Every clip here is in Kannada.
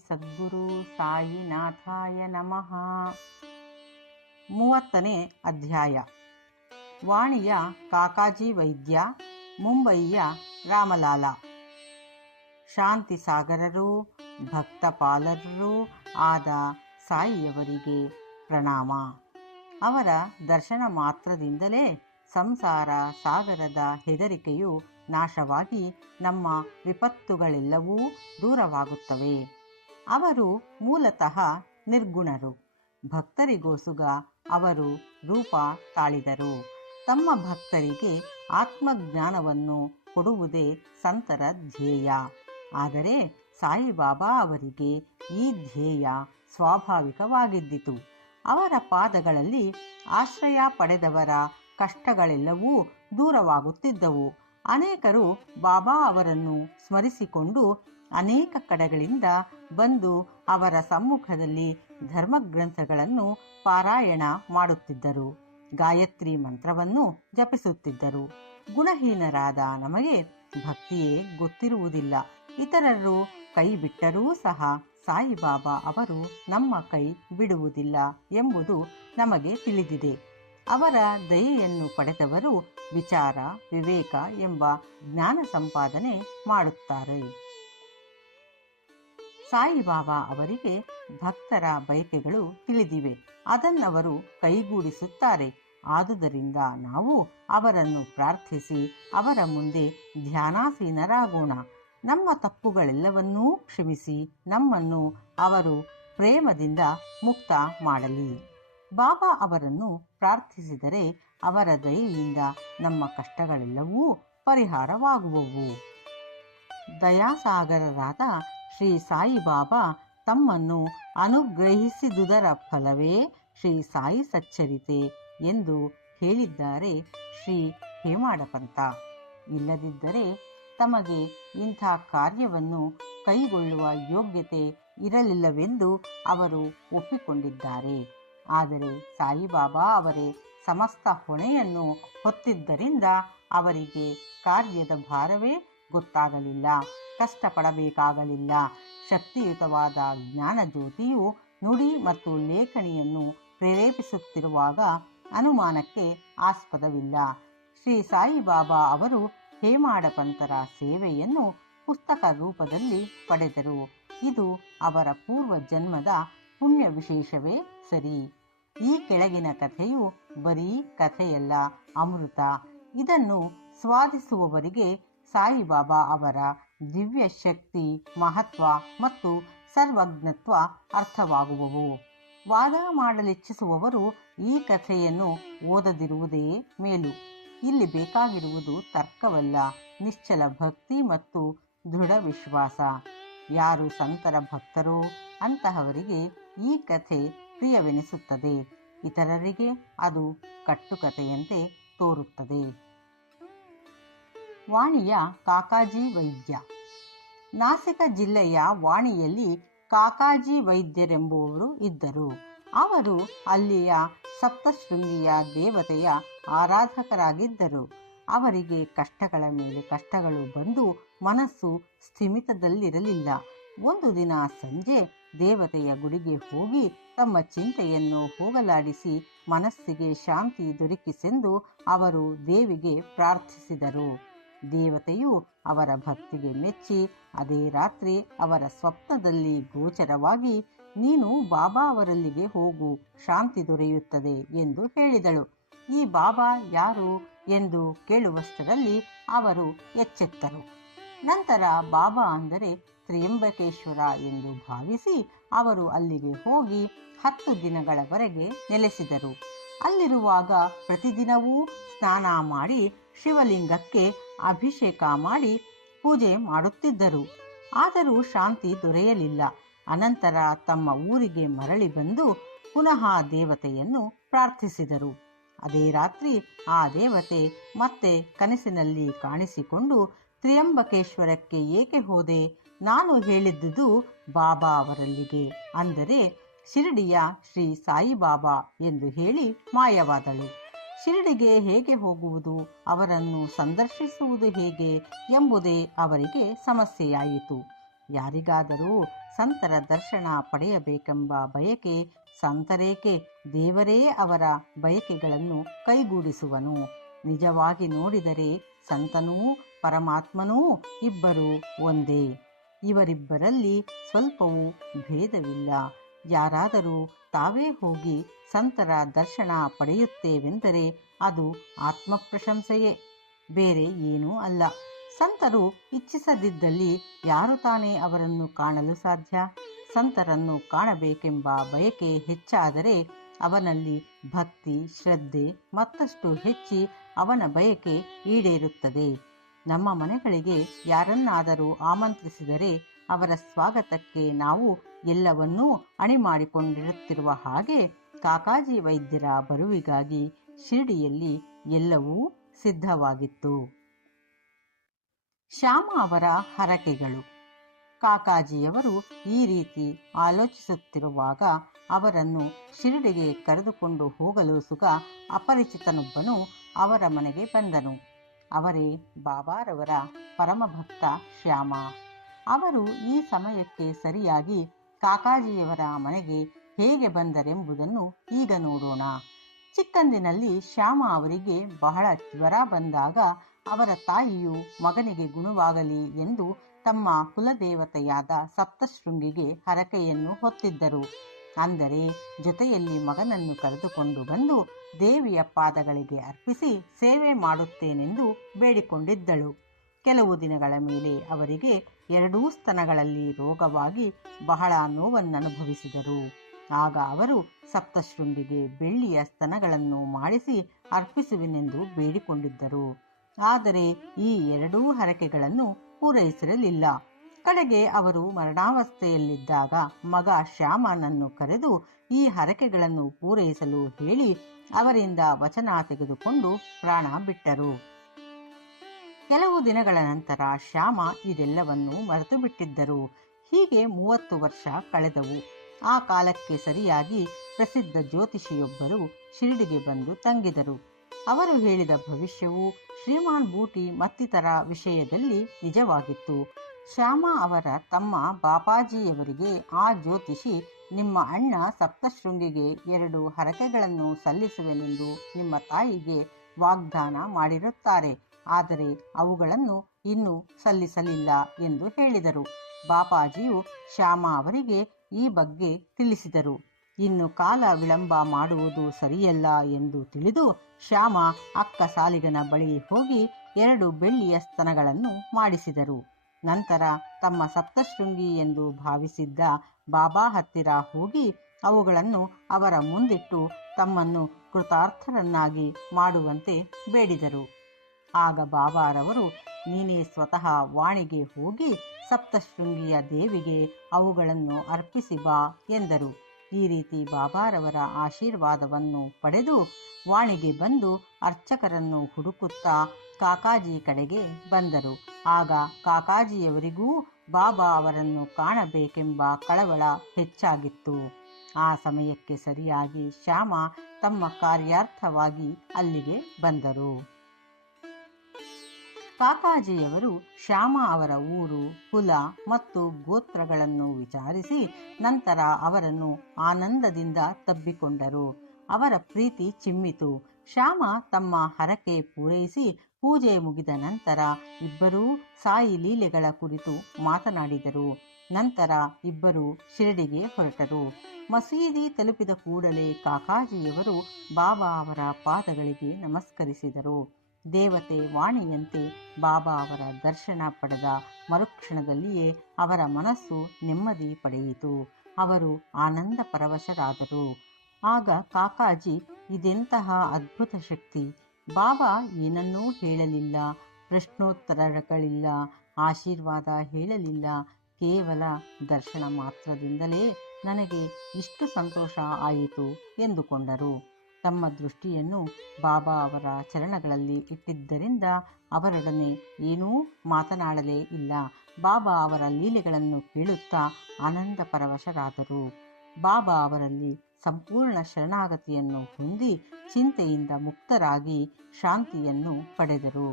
ಸದ್ಗುರು ಸಾಯಿನಾಥಾಯ ನಮಃ. 30ನೇ ಅಧ್ಯಾಯ. ವಾಣಿಯ ಕಾಕಾಜಿ ವೈದ್ಯ, ಮುಂಬಯಿಯ ರಾಮಲಾಲ. ಶಾಂತಿ ಸಾಗರರೂ ಭಕ್ತಪಾಲರೂ ಆದ ಸಾಯಿಯವರಿಗೆ ಪ್ರಣಾಮ. ಅವರ ದರ್ಶನ ಮಾತ್ರದಿಂದಲೇ ಸಂಸಾರ ಸಾಗರದ ಹೆದರಿಕೆಯು ನಾಶವಾಗಿ ನಮ್ಮ ವಿಪತ್ತುಗಳೆಲ್ಲವೂ ದೂರವಾಗುತ್ತವೆ. ಅವರು ಮೂಲತಃ ನಿರ್ಗುಣರು. ಭಕ್ತರಿಗೋಸುಗ ಅವರು ರೂಪ ತಾಳಿದರು. ತಮ್ಮ ಭಕ್ತರಿಗೆ ಆತ್ಮಜ್ಞಾನವನ್ನು ಕೊಡುವುದೇ ಸಂತರ ಧ್ಯೇಯ. ಆದರೆ ಸಾಯಿಬಾಬಾ ಅವರಿಗೆ ಈ ಧ್ಯೇಯ ಸ್ವಾಭಾವಿಕವಾಗಿದ್ದಿತು. ಅವರ ಪಾದಗಳಲ್ಲಿ ಆಶ್ರಯ ಪಡೆದವರ ಕಷ್ಟಗಳೆಲ್ಲವೂ ದೂರವಾಗುತ್ತಿದ್ದವು. ಅನೇಕರು ಬಾಬಾ ಅವರನ್ನು ಸ್ಮರಿಸಿಕೊಂಡು ಅನೇಕ ಕಡೆಗಳಿಂದ ಬಂದು ಅವರ ಸಮ್ಮುಖದಲ್ಲಿ ಧರ್ಮಗ್ರಂಥಗಳನ್ನು ಪಾರಾಯಣ ಮಾಡುತ್ತಿದ್ದರು. ಗಾಯತ್ರಿ ಮಂತ್ರವನ್ನು ಜಪಿಸುತ್ತಿದ್ದರು. ಗುಣಹೀನರಾದ ನಮಗೆ ಭಕ್ತಿಯೇ ಗೊತ್ತಿರುವುದಿಲ್ಲ. ಇತರರು ಕೈ ಬಿಟ್ಟರೂ ಸಹ ಸಾಯಿಬಾಬಾ ಅವರು ನಮ್ಮ ಕೈ ಬಿಡುವುದಿಲ್ಲ ಎಂಬುದು ನಮಗೆ ತಿಳಿದಿದೆ. ಅವರ ದಯೆಯನ್ನು ಪಡೆದವರು ವಿಚಾರ, ವಿವೇಕ ಎಂಬ ಜ್ಞಾನ ಸಂಪಾದನೆ ಮಾಡುತ್ತಾರೆ. ಸಾಯಿಬಾಬಾ ಅವರಿಗೆ ಭಕ್ತರ ಬಯಕೆಗಳು ತಿಳಿದಿವೆ. ಅದನ್ನವರು ಕೈಗೂಡಿಸುತ್ತಾರೆ. ಆದುದರಿಂದ ನಾವು ಅವರನ್ನು ಪ್ರಾರ್ಥಿಸಿ ಅವರ ಮುಂದೆ ಧ್ಯಾನಾಸೀನರಾಗೋಣ. ನಮ್ಮ ತಪ್ಪುಗಳೆಲ್ಲವನ್ನೂ ಕ್ಷಮಿಸಿ ನಮ್ಮನ್ನು ಅವರು ಪ್ರೇಮದಿಂದ ಮುಕ್ತ ಮಾಡಲಿ. ಬಾಬಾ ಅವರನ್ನು ಪ್ರಾರ್ಥಿಸಿದರೆ ಅವರ ದಯೆಯಿಂದ ನಮ್ಮ ಕಷ್ಟಗಳೆಲ್ಲವೂ ಪರಿಹಾರವಾಗುವವು. ದಯಾಸಾಗರರಾದ ಶ್ರೀ ಸಾಯಿಬಾಬಾ ತಮ್ಮನ್ನು ಅನುಗ್ರಹಿಸಿದುದರ ಫಲವೇ ಶ್ರೀ ಸಾಯಿ ಸಚ್ಚರಿತೆ ಎಂದು ಹೇಳಿದ್ದಾರೆ ಶ್ರೀ ಹೇಮಾಡಪಂತ. ಇಲ್ಲದಿದ್ದರೆ ತಮಗೆ ಇಂಥ ಕಾರ್ಯವನ್ನು ಕೈಗೊಳ್ಳುವ ಯೋಗ್ಯತೆ ಇರಲಿಲ್ಲವೆಂದು ಅವರು ಒಪ್ಪಿಕೊಂಡಿದ್ದಾರೆ. ಆದರೆ ಸಾಯಿಬಾಬಾ ಅವರೇ ಸಮಸ್ತ ಹೊಣೆಯನ್ನು ಹೊತ್ತಿದ್ದರಿಂದ ಅವರಿಗೆ ಕಾರ್ಯದ ಭಾರವೇ ಗೊತ್ತಾಗಲಿಲ್ಲ, ಕಷ್ಟಪಡಬೇಕಾಗಲಿಲ್ಲ. ಶಕ್ತಿಯುತವಾದ ಜ್ಞಾನಜ್ಯೋತಿಯು ನುಡಿ ಮತ್ತು ಲೇಖನಿಯನ್ನು ಪ್ರೇರೇಪಿಸುತ್ತಿರುವಾಗ ಅನುಮಾನಕ್ಕೆ ಆಸ್ಪದವಿಲ್ಲ. ಶ್ರೀ ಸಾಯಿಬಾಬಾ ಅವರು ಹೇಮಾಡಪಂತರ ಸೇವೆಯನ್ನು ಪುಸ್ತಕ ರೂಪದಲ್ಲಿ ಪಡೆದರು. ಇದು ಅವರ ಪೂರ್ವ ಜನ್ಮದ ಪುಣ್ಯ ವಿಶೇಷವೇ ಸರಿ. ಈ ಕೆಳಗಿನ ಕಥೆಯು ಬರೀ ಕಥೆಯಲ್ಲ, ಅಮೃತ. ಇದನ್ನು ಸ್ವಾದಿಸುವವರಿಗೆ ಸಾಯಿಬಾಬಾ ಅವರ ದಿವ್ಯ ಶಕ್ತಿ, ಮಹತ್ವ ಮತ್ತು ಸರ್ವಜ್ಞತ್ವ ಅರ್ಥವಾಗುವವು. ವಾದ ಮಾಡಲಿಚ್ಛಿಸುವವರು ಈ ಕಥೆಯನ್ನು ಓದದಿರುವುದೇ ಮೇಲು. ಇಲ್ಲಿ ಬೇಕಾಗಿರುವುದು ತರ್ಕವಲ್ಲ, ನಿಶ್ಚಲ ಭಕ್ತಿ ಮತ್ತು ದೃಢ ವಿಶ್ವಾಸ. ಯಾರು ಸಂತರ ಭಕ್ತರೋ ಅಂತಹವರಿಗೆ ಈ ಕಥೆ ಪ್ರಿಯವೆನಿಸುತ್ತದೆ. ಇತರರಿಗೆ ಅದು ಕಟ್ಟುಕತೆಯಂತೆ ತೋರುತ್ತದೆ. ವಾಣಿಯ ಕಾಕಾಜಿ ವೈದ್ಯ. ನಾಸಿಕ ಜಿಲ್ಲೆಯ ವಾಣಿಯಲ್ಲಿ ಕಾಕಾಜಿ ವೈದ್ಯರೆಂಬುವವರು ಇದ್ದರು. ಅವರು ಅಲ್ಲಿಯ ಸಪ್ತಶೃಂಗಿಯ ದೇವತೆಯ ಆರಾಧಕರಾಗಿದ್ದರು. ಅವರಿಗೆ ಕಷ್ಟಗಳ ಮೇಲೆ ಕಷ್ಟಗಳು ಬಂದು ಮನಸ್ಸು ಸ್ಥಿಮಿತದಲ್ಲಿರಲಿಲ್ಲ. ಒಂದು ದಿನ ಸಂಜೆ ದೇವತೆಯ ಗುಡಿಗೆ ಹೋಗಿ ತಮ್ಮ ಚಿಂತೆಯನ್ನು ಹೋಗಲಾಡಿಸಿ ಮನಸ್ಸಿಗೆ ಶಾಂತಿ ದೊರಕಿಸೆಂದು ಅವರು ದೇವಿಗೆ ಪ್ರಾರ್ಥಿಸಿದರು. ದೇವತೆಯು ಅವರ ಭಕ್ತಿಗೆ ಮೆಚ್ಚಿ ಅದೇ ರಾತ್ರಿ ಅವರ ಸ್ವಪ್ನದಲ್ಲಿ ಗೋಚರವಾಗಿ, ನೀನು ಬಾಬಾ ಅವರಲ್ಲಿಗೆ ಹೋಗು, ಶಾಂತಿ ದೊರೆಯುತ್ತದೆ ಎಂದು ಹೇಳಿದಳು. ಈ ಬಾಬಾ ಯಾರು ಎಂದು ಕೇಳುವಷ್ಟರಲ್ಲಿ ಅವರು ಎಚ್ಚೆತ್ತರು. ನಂತರ ಬಾಬಾ ಅಂದರೆ ತ್ರ್ಯಂಬಕೇಶ್ವರ ಎಂದು ಭಾವಿಸಿ ಅವರು ಅಲ್ಲಿಗೆ ಹೋಗಿ 10 ದಿನಗಳವರೆಗೆ ನೆಲೆಸಿದರು. ಅಲ್ಲಿರುವಾಗ ಪ್ರತಿದಿನವೂ ಸ್ನಾನ ಮಾಡಿ ಶಿವಲಿಂಗಕ್ಕೆ ಅಭಿಷೇಕ ಮಾಡಿ ಪೂಜೆ ಮಾಡುತ್ತಿದ್ದರು. ಆದರೂ ಶಾಂತಿ ದೊರೆಯಲಿಲ್ಲ. ಅನಂತರ ತಮ್ಮ ಊರಿಗೆ ಮರಳಿ ಬಂದು ಪುನಃ ದೇವತೆಯನ್ನು ಪ್ರಾರ್ಥಿಸಿದರು. ಅದೇ ರಾತ್ರಿ ಆ ದೇವತೆ ಮತ್ತೆ ಕನಸಿನಲ್ಲಿ ಕಾಣಿಸಿಕೊಂಡು, ತ್ರ್ಯಂಬಕೇಶ್ವರಕ್ಕೆ ಏಕೆ ಹೋದೆ? ನಾನು ಹೇಳಿದ್ದುದು ಬಾಬಾ ಅವರಲ್ಲಿಗೆ, ಅಂದರೆ ಶಿರಡಿಯ ಶ್ರೀ ಸಾಯಿಬಾಬಾ ಎಂದು ಹೇಳಿ ಮಾಯವಾದಳು. ಶಿರಡಿಗೆ ಹೇಗೆ ಹೋಗುವುದು, ಅವರನ್ನು ಸಂದರ್ಶಿಸುವುದು ಹೇಗೆ ಎಂಬುದೇ ಅವರಿಗೆ ಸಮಸ್ಯೆಯಾಯಿತು. ಯಾರಿಗಾದರೂ ಸಂತರ ದರ್ಶನ ಪಡೆಯಬೇಕೆಂಬ ಬಯಕೆ ಸಂತರೇಕೆ, ದೇವರೇ ಅವರ ಬಯಕೆಗಳನ್ನು ಕೈಗೂಡಿಸುವನು. ನಿಜವಾಗಿ ನೋಡಿದರೆ ಸಂತನೂ ಪರಮಾತ್ಮನೂ ಇಬ್ಬರೂ ಒಂದೇ. ಇವರಿಬ್ಬರಲ್ಲಿ ಸ್ವಲ್ಪವೂ ಭೇದವಿಲ್ಲ. ಯಾರಾದರೂ ತಾವೇ ಹೋಗಿ ಸಂತರ ದರ್ಶನ ಪಡೆಯುತ್ತೇವೆಂದರೆ ಅದು ಆತ್ಮಪ್ರಶಂಸೆಯೇ, ಬೇರೆ ಏನೂ ಅಲ್ಲ. ಸಂತರು ಇಚ್ಛಿಸದಿದ್ದಲ್ಲಿ ಯಾರು ತಾನೇ ಅವರನ್ನು ಕಾಣಲು ಸಾಧ್ಯ? ಸಂತರನ್ನು ಕಾಣಬೇಕೆಂಬ ಬಯಕೆ ಹೆಚ್ಚಾದರೆ ಅವನಲ್ಲಿ ಭಕ್ತಿ ಶ್ರದ್ಧೆ ಮತ್ತಷ್ಟು ಹೆಚ್ಚಿ ಅವನ ಬಯಕೆ ಈಡೇರುತ್ತದೆ. ನಮ್ಮ ಮನೆಗಳಿಗೆ ಯಾರನ್ನಾದರೂ ಆಮಂತ್ರಿಸಿದರೆ ಅವರ ಸ್ವಾಗತಕ್ಕೆ ನಾವು ಎಲ್ಲವನ್ನೂ ಅಣಿ ಮಾಡಿಕೊಂಡಿರುತ್ತಿರುವ ಹಾಗೆ ಕಾಕಾಜಿ ವೈದ್ಯರ ಬರುವಿಗಾಗಿ ಶಿರಡಿಯಲ್ಲಿ ಎಲ್ಲವೂ ಸಿದ್ಧವಾಗಿತ್ತು. ಶ್ಯಾಮ ಅವರ ಹರಕೆಗಳು. ಕಾಕಾಜಿಯವರು ಈ ರೀತಿ ಆಲೋಚಿಸುತ್ತಿರುವಾಗ ಅವರನ್ನು ಶಿರಡಿಗೆ ಕರೆದುಕೊಂಡು ಹೋಗಲು ಸುಗ ಅಪರಿಚಿತನೊಬ್ಬನು ಅವರ ಮನೆಗೆ ಬಂದನು. ಅವರೇ ಬಾಬಾರವರ ಪರಮಭಕ್ತ ಶ್ಯಾಮ. ಅವರು ಈ ಸಮಯಕ್ಕೆ ಸರಿಯಾಗಿ ಕಾಕಾಜಿಯವರ ಮನೆಗೆ ಹೇಗೆ ಬಂದರೆಂಬುದನ್ನು ಈಗ ನೋಡೋಣ. ಚಿಕ್ಕಂದಿನಲ್ಲಿ ಶ್ಯಾಮ ಅವರಿಗೆ ಬಹಳ ಜ್ವರ ಬಂದಾಗ ಅವರ ತಾಯಿಯು ಮಗನಿಗೆ ಗುಣವಾಗಲಿ ಎಂದು ತಮ್ಮ ಕುಲದೇವತೆಯಾದ ಸಪ್ತಶೃಂಗಿಗೆ ಹರಕೆಯನ್ನು ಹೊತ್ತಿದ್ದರು. ಅಂದರೆ ಜೊತೆಯಲ್ಲಿ ಮಗನನ್ನು ಕರೆದುಕೊಂಡು ಬಂದು ದೇವಿಯ ಪಾದಗಳಿಗೆ ಅರ್ಪಿಸಿ ಸೇವೆ ಮಾಡುತ್ತೇನೆಂದು ಬೇಡಿಕೊಂಡಿದ್ದಳು. ಕೆಲವು ದಿನಗಳ ಮೇಲೆ ಅವರಿಗೆ ಎರಡೂ ಸ್ತನಗಳಲ್ಲಿ ರೋಗವಾಗಿ ಬಹಳ ನೋವನ್ನನುಭವಿಸಿದರು. ಆಗ ಅವರು ಸಪ್ತಶೃಂಗಿಗೆ ಬೆಳ್ಳಿಯ ಸ್ತನಗಳನ್ನು ಮಾಡಿಸಿ ಅರ್ಪಿಸುವೆನೆಂದು ಬೇಡಿಕೊಂಡಿದ್ದರು. ಆದರೆ ಈ ಎರಡೂ ಹರಕೆಗಳನ್ನು ಪೂರೈಸಿರಲಿಲ್ಲ. ಕಡೆಗೆ ಅವರು ಮರಣಾವಸ್ಥೆಯಲ್ಲಿದ್ದಾಗ ಮಗ ಶ್ಯಾಮನನ್ನು ಕರೆದು ಈ ಹರಕೆಗಳನ್ನು ಪೂರೈಸಲು ಹೇಳಿ ಅವರಿಂದ ವಚನ ತೆಗೆದುಕೊಂಡು ಪ್ರಾಣ ಬಿಟ್ಟರು. ಕೆಲವು ದಿನಗಳ ನಂತರ ಶ್ಯಾಮ ಇದೆಲ್ಲವನ್ನು ಮರೆತು ಬಿಟ್ಟಿದ್ದರು. ಹೀಗೆ 30 ವರ್ಷ ಕಳೆದವು. ಆ ಕಾಲಕ್ಕೆ ಸರಿಯಾಗಿ ಪ್ರಸಿದ್ಧ ಜ್ಯೋತಿಷಿಯೊಬ್ಬರು ಶಿರಡಿಗೆ ಬಂದು ತಂಗಿದರು. ಅವರು ಹೇಳಿದ ಭವಿಷ್ಯವು ಶ್ರೀಮಾನ್ ಬೂಟಿ ಮತ್ತಿತರ ವಿಷಯದಲ್ಲಿ ನಿಜವಾಗಿತ್ತು. ಶ್ಯಾಮ ಅವರ ತಮ್ಮ ಬಾಪಾಜಿಯವರಿಗೆ ಆ ಜ್ಯೋತಿಷಿ, ನಿಮ್ಮ ಅಣ್ಣ ಸಪ್ತಶೃಂಗಿಗೆ 2 ಹರಕೆಗಳನ್ನು ಸಲ್ಲಿಸುವೆನೆಂದು ನಿಮ್ಮ ತಾಯಿಗೆ ವಾಗ್ದಾನ ಮಾಡಿರುತ್ತಾರೆ. ಆದರೆ ಅವುಗಳನ್ನು ಇನ್ನೂ ಸಲ್ಲಿಸಲಿಲ್ಲ ಎಂದು ಹೇಳಿದರು. ಬಾಪಾಜಿಯು ಶ್ಯಾಮ ಅವರಿಗೆ ಈ ಬಗ್ಗೆ ತಿಳಿಸಿದರು. ಇನ್ನು ಕಾಲ ವಿಳಂಬ ಮಾಡುವುದು ಸರಿಯಲ್ಲ ಎಂದು ತಿಳಿದು ಶ್ಯಾಮ ಅಕ್ಕ ಸಾಲಿಗನ ಬಳಿ ಹೋಗಿ 2 ಬೆಳ್ಳಿಯ ಸ್ತನಗಳನ್ನು ಮಾಡಿಸಿದರು. ನಂತರ ತಮ್ಮ ಸಪ್ತಶೃಂಗಿ ಎಂದು ಭಾವಿಸಿದ್ದ ಬಾಬಾ ಹತ್ತಿರ ಹೋಗಿ ಅವುಗಳನ್ನು ಅವರ ಮುಂದಿಟ್ಟು ತಮ್ಮನ್ನು ಕೃತಾರ್ಥರನ್ನಾಗಿ ಮಾಡುವಂತೆ ಬೇಡಿದರು. ಆಗ ಬಾಬಾರವರು, ನೀನೇ ಸ್ವತಃ ವಾಣಿಗೆ ಹೋಗಿ ಸಪ್ತಶೃಂಗಿಯ ದೇವಿಗೆ ಅವುಗಳನ್ನು ಅರ್ಪಿಸಿ ಬಾ ಎಂದರು. ಈ ರೀತಿ ಬಾಬಾರವರ ಆಶೀರ್ವಾದವನ್ನು ಪಡೆದು ವಾಣಿಗೆ ಬಂದು ಅರ್ಚಕರನ್ನು ಹುಡುಕುತ್ತಾ ಕಾಕಾಜಿ ಕಡೆಗೆ ಬಂದರು. ಆಗ ಕಾಕಾಜಿಯವರಿಗೂ ಬಾಬಾ ಅವರನ್ನು ಕಾಣಬೇಕೆಂಬ ಕಳವಳ ಹೆಚ್ಚಾಗಿತ್ತು. ಆ ಸಮಯಕ್ಕೆ ಸರಿಯಾಗಿ ಶ್ಯಾಮ ತಮ್ಮ ಕಾರ್ಯಾರ್ಥವಾಗಿ ಅಲ್ಲಿಗೆ ಬಂದರು. ಕಾಕಾಜಿಯವರು ಶ್ಯಾಮ ಅವರ ಊರು, ಕುಲ ಮತ್ತು ಗೋತ್ರಗಳನ್ನು ವಿಚಾರಿಸಿ ನಂತರ ಅವರನ್ನು ಆನಂದದಿಂದ ತಬ್ಬಿಕೊಂಡರು. ಅವರ ಪ್ರೀತಿ ಚಿಮ್ಮಿತು. ಶ್ಯಾಮ ತಮ್ಮ ಹರಕೆ ಪೂರೈಸಿ ಪೂಜೆ ಮುಗಿದ ನಂತರ ಇಬ್ಬರೂ ಸಾಯಿ ಲೀಲೆಗಳ ಕುರಿತು ಮಾತನಾಡಿದರು. ನಂತರ ಇಬ್ಬರು ಶಿರಡಿಗೆ ಹೊರಟರು. ಮಸೀದಿ ತಲುಪಿದ ಕೂಡಲೇ ಕಾಕಾಜಿಯವರು ಬಾಬಾ ಅವರ ಪಾದಗಳಿಗೆ ನಮಸ್ಕರಿಸಿದರು. ದೇವತೆ ವಾಣಿಯಂತೆ ಬಾಬಾ ಅವರ ದರ್ಶನ ಪಡೆದ ಮರುಕ್ಷಣದಲ್ಲಿಯೇ ಅವರ ಮನಸ್ಸು ನೆಮ್ಮದಿ ಪಡೆಯಿತು. ಅವರು ಆನಂದ ಪರವಶರಾದರು. ಆಗ ಕಾಕಾಜಿ, ಇದೆಂತಹ ಅದ್ಭುತ ಶಕ್ತಿ! ಬಾಬಾ ಏನನ್ನೂ ಹೇಳಲಿಲ್ಲ, ಪ್ರಶ್ನೋತ್ತರಗಳಿಲ್ಲ, ಆಶೀರ್ವಾದ ಹೇಳಲಿಲ್ಲ. ಕೇವಲ ದರ್ಶನ ಮಾತ್ರದಿಂದಲೇ ನನಗೆ ಇಷ್ಟು ಸಂತೋಷ ಆಯಿತು ಎಂದುಕೊಂಡರು. ತಮ್ಮ ದೃಷ್ಟಿಯನ್ನು ಬಾಬಾ ಅವರ ಚರಣಗಳಲ್ಲಿ ಇಟ್ಟಿದ್ದರಿಂದ ಅವರೊಡನೆ ಏನೂ ಮಾತನಾಡಲೇ ಇಲ್ಲ. ಬಾಬಾ ಅವರ ಲೀಲೆಗಳನ್ನು ಕೇಳುತ್ತಾ ಆನಂದ ಪರವಶರಾದರು. ಬಾಬಾ ಅವರಲ್ಲಿ ಸಂಪೂರ್ಣ ಶರಣಾಗತಿಯನ್ನು ಹೊಂದಿ ಚಿಂತೆಯಿಂದ ಮುಕ್ತರಾಗಿ ಶಾಂತಿಯನ್ನು ಪಡೆದರು.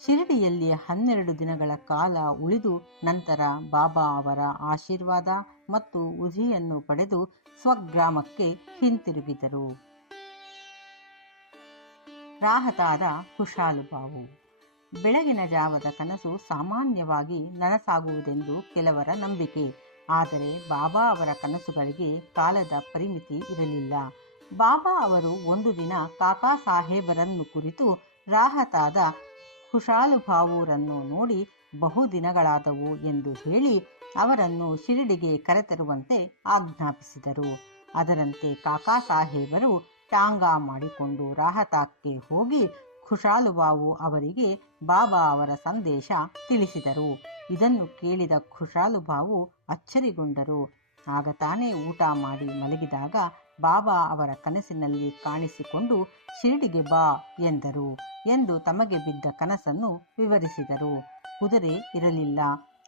ಶಿರಡಿಯಲ್ಲಿ 12 ದಿನಗಳ ಕಾಲ ಉಳಿದು ನಂತರ ಬಾಬಾ ಅವರ ಆಶೀರ್ವಾದ ಮತ್ತು ಉಜಿಯನ್ನು ಪಡೆದು ಸ್ವಗ್ರಾಮಕ್ಕೆ ಹಿಂತಿರುಗಿದರು. ರಾಹತಾದ ಖುಷಾಲುಬಾವು. ಬೆಳಗಿನ ಜಾವದ ಕನಸು ಸಾಮಾನ್ಯವಾಗಿ ನನಸಾಗುವುದೆಂದು ಕೆಲವರ ನಂಬಿಕೆ. ಆದರೆ ಬಾಬಾ ಅವರ ಕನಸುಗಳಿಗೆ ಕಾಲದ ಪರಿಮಿತಿ ಇರಲಿಲ್ಲ. ಬಾಬಾ ಅವರು ಒಂದು ದಿನ ಕಾಕಾ ಸಾಹೇಬರನ್ನು ಕುರಿತು ರಾಹತಾದ ಖುಷಾಲುಬಾವುರನ್ನು ನೋಡಿ ಬಹುದಿನಗಳಾದವು ಎಂದು ಹೇಳಿ ಅವರನ್ನು ಶಿರಡಿಗೆ ಕರೆತರುವಂತೆ ಆಜ್ಞಾಪಿಸಿದರು. ಅದರಂತೆ ಕಾಕಾ ಸಾಹೇಬರು ಟಾಂಗಾ ಮಾಡಿಕೊಂಡು ರಾಹತಾಕ್ಕೆ ಹೋಗಿ ಖುಷಾಲುಬಾವು ಅವರಿಗೆ ಬಾಬಾ ಅವರ ಸಂದೇಶ ತಿಳಿಸಿದರು. ಇದನ್ನು ಕೇಳಿದ ಖುಷಾಲುಬಾವು ಅಚ್ಚರಿಗೊಂಡರು. ಆಗ ತಾನೇ ಊಟ ಮಾಡಿ ಮಲಗಿದಾಗ ಬಾಬಾ ಅವರ ಕನಸಿನಲ್ಲಿ ಕಾಣಿಸಿಕೊಂಡು ಶಿರಡಿಗೆ ಬಾ ಎಂದರು ಎಂದು ತಮಗೆ ಬಿದ್ದ ಕನಸನ್ನು ವಿವರಿಸಿದರು. ಕುದುರೆ ಇರಲಿಲ್ಲ.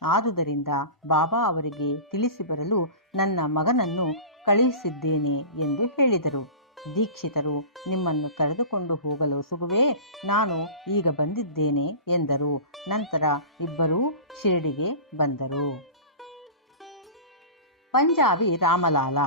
ಆದುದರಿಂದ ಬಾಬಾ ಅವರಿಗೆ ತಿಳಿಸಿ ಬರಲು ನನ್ನ ಮಗನನ್ನು ಕಳುಹಿಸಿದ್ದೇನೆ ಎಂದು ಹೇಳಿದರು. ದೀಕ್ಷಿತರು ನಿಮ್ಮನ್ನು ಕರೆದುಕೊಂಡು ಹೋಗಲು ಸುಗುವೇ, ನಾನು ಈಗ ಬಂದಿದ್ದೇನೆ ಎಂದರು. ನಂತರ ಇಬ್ಬರೂ ಶಿರಡಿಗೆ ಬಂದರು. ಪಂಜಾಬಿ ರಾಮಲಾಲ.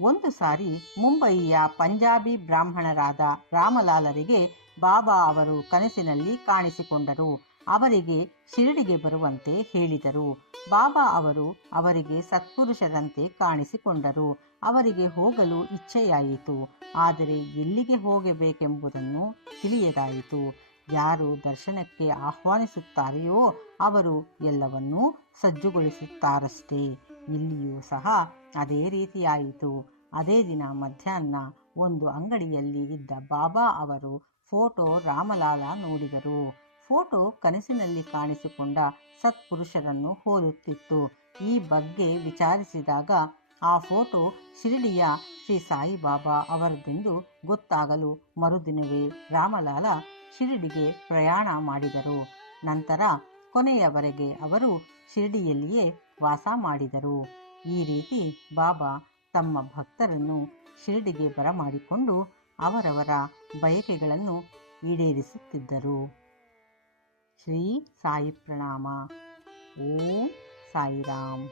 ಒಂದು ಸಾರಿ ಮುಂಬಯಿಯ ಪಂಜಾಬಿ ಬ್ರಾಹ್ಮಣರಾದ ರಾಮಲಾಲರಿಗೆ ಬಾಬಾ ಅವರು ಕನಸಿನಲ್ಲಿ ಕಾಣಿಸಿಕೊಂಡರು. ಅವರಿಗೆ ಶಿರಡಿಗೆ ಬರುವಂತೆ ಹೇಳಿದರು. ಬಾಬಾ ಅವರು ಅವರಿಗೆ ಸತ್ಪುರುಷರಂತೆ ಕಾಣಿಸಿಕೊಂಡರು. ಅವರಿಗೆ ಹೋಗಲು ಇಚ್ಛೆಯಾಯಿತು. ಆದರೆ ಎಲ್ಲಿಗೆ ಹೋಗಬೇಕೆಂಬುದನ್ನು ತಿಳಿಯದಾಯಿತು. ಯಾರು ದರ್ಶನಕ್ಕೆ ಆಹ್ವಾನಿಸುತ್ತಾರೆಯೋ ಅವರು ಎಲ್ಲವನ್ನೂ ಸಜ್ಜುಗೊಳಿಸುತ್ತಾರಷ್ಟೇ. ಇಲ್ಲಿಯೂ ಸಹ ಅದೇ ರೀತಿಯಾಯಿತು. ಅದೇ ದಿನ ಮಧ್ಯಾಹ್ನ ಒಂದು ಅಂಗಡಿಯಲ್ಲಿ ಇದ್ದ ಬಾಬಾ ಅವರು ಫೋಟೋ ರಾಮಲಾಲ ನೋಡಿದರು. ಫೋಟೋ ಕನಸಿನಲ್ಲಿ ಕಾಣಿಸಿಕೊಂಡ ಸತ್ಪುರುಷರನ್ನು ಹೋಲುತ್ತಿತ್ತು. ಈ ಬಗ್ಗೆ ವಿಚಾರಿಸಿದಾಗ ಆ ಫೋಟೋ ಶಿರಡಿಯ ಶ್ರೀ ಸಾಯಿಬಾಬಾ ಅವರದೆಂದು ಗೊತ್ತಾಗಲು ಮರುದಿನವೇ ರಾಮಲಾಲ ಶಿರಡಿಗೆ ಪ್ರಯಾಣ ಮಾಡಿದರು. ನಂತರ ಕೊನೆಯವರೆಗೆ ಅವರು ಶಿರಡಿಯಲ್ಲಿಯೇ ವಾಸ ಮಾಡಿದರು. ಈ ರೀತಿ ಬಾಬಾ ತಮ್ಮ ಭಕ್ತರನ್ನು ಶಿರಡಿಗೆ ಬರಮಾಡಿಕೊಂಡು ಅವರವರ ಬಯಕೆಗಳನ್ನು ಈಡೇರಿಸುತ್ತಿದ್ದರು. ಶ್ರೀ ಸಾಯಿ ಪ್ರಣಾಮ. ಓಂ ಸಾಯಿರಾಮ್.